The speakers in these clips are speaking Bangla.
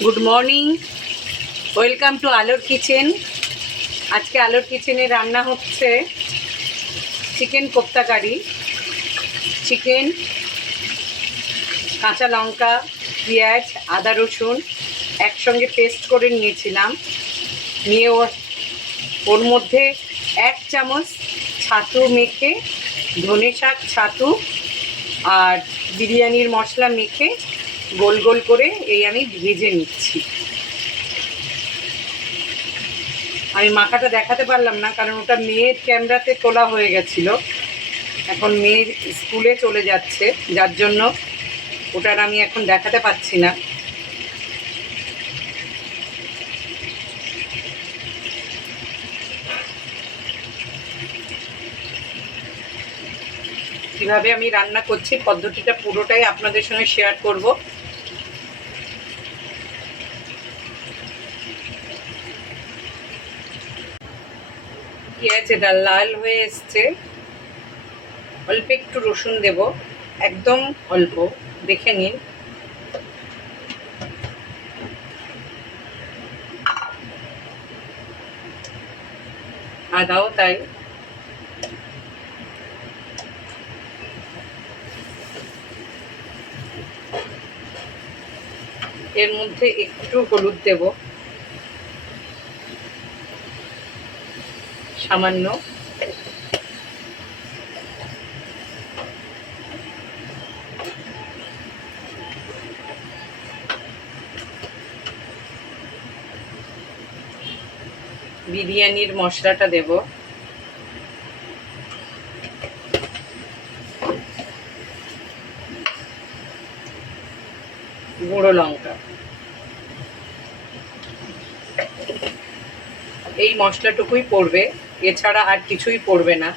গুড মর্নিং, ওয়েলকাম টু আলোর কিচেন। আজকে আলোর কিচেনে রান্না হচ্ছে চিকেন কোপ্তা কারি। চিকেন, কাঁচা লঙ্কা, পেঁয়াজ, আদা রসুন একসঙ্গে পেস্ট করে নিয়েছিলাম। নিয়ে ওর মধ্যে 1 চামচ ছাতু মেখে, ধনে শাক ছাতু আর বিরিয়ানির মশলা মেখে গোল গোল করে আমি ভেজে নিচ্ছি। আমি মাখাটা দেখাতে পারলাম না, কারণ ওটা মেয়ের ক্যামেরাতে তোলা হয়ে গেছিল। এখন মেয়ের স্কুলে চলে যাচ্ছে, যার জন্য ওটার আমি এখন দেখাতে পাচ্ছি না। কীভাবে আমি রান্না করছি পদ্ধতিটা পুরোটাই আপনাদের সঙ্গে শেয়ার করব। পেঁয়াজ এটা লাল হয়ে এসছে, অল্প একটু রসুন দেব, একদম অল্প, দেখে নিন। আদাও তাই। এর মধ্যে একটু হলুদ দেব, সামান্য। বিরিয়ানির মশলাটা দেব, গুঁড়ো লঙ্কা। এই মশলাটুকুই পড়বে, এছাড়া আর কিছুই পড়বে না।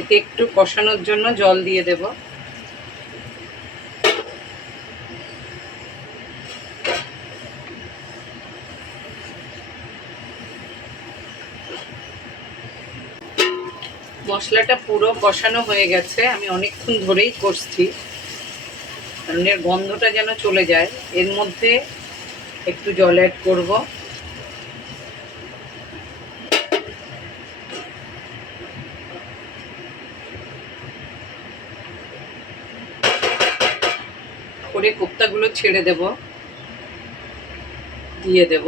এতে একটু কষানোর জন্য জল দিয়ে দেব। মশলাটা পুরো কষানো হয়ে গেছে, আমি অনেকক্ষণ ধরেই কষছি, কারণ এর গন্ধটা যেন চলে যায়। এর মধ্যে একটু জল অ্যাড করব। করে কোপ্তাগুলো ছেড়ে দেব, দিয়ে দেব।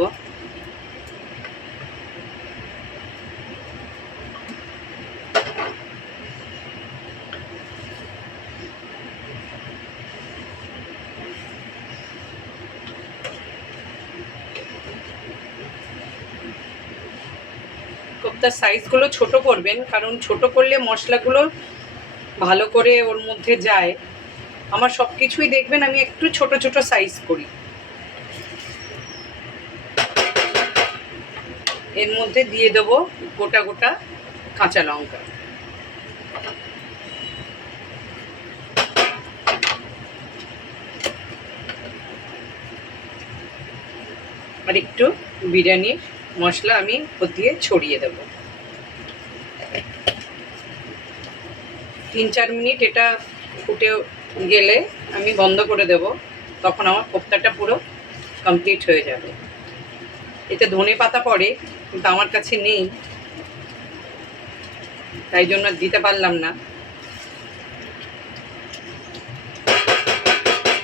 কোপ্তার সাইজগুলো ছোট করবেন, কারণ ছোট করলে মশলাগুলো ভালো করে ওর মধ্যে যায়। আমার সব কিছুই দেখবেন আমি একটু ছোট ছোট সাইজ করি। এর মধ্যে দিয়ে দেবো গোটা গোটা কাঁচা লঙ্কা। আর একটু বিরিয়ানির মশলা আমি দিয়ে ছড়িয়ে দেব। 3-4 মিনিট এটা ফুটে গেলে আমি বন্ধ করে দেব, তখন আমার কোপ্তাটা পুরো কমপ্লিট হয়ে যাবে। এতে ধনে পাতা পড়ে, কিন্তু আমার কাছে নেই, তাই জন্য দিতে পারলাম না।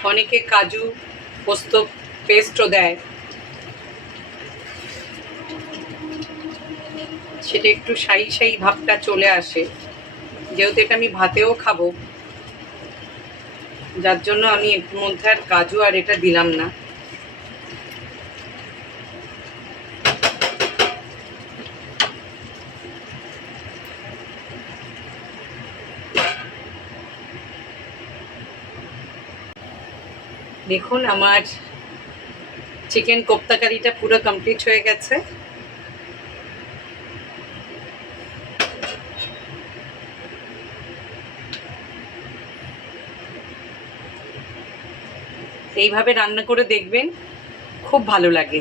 অনেকে কাজু পোস্ত পেস্টও দেয়, সেটা একটু শাহি শাহি ভাবটা চলে আসে। যেহেতু এটা আমি ভাতেও খাবো, যার জন্য আমি এর মধ্যে আর কাজু আর এটা দিলাম না। দেখুন আমার চিকেন কোপ্তা কারিটা পুরো কমপ্লিট হয়ে গেছে। এইভাবে রান্না করে দেখবেন, খুব ভালো লাগে।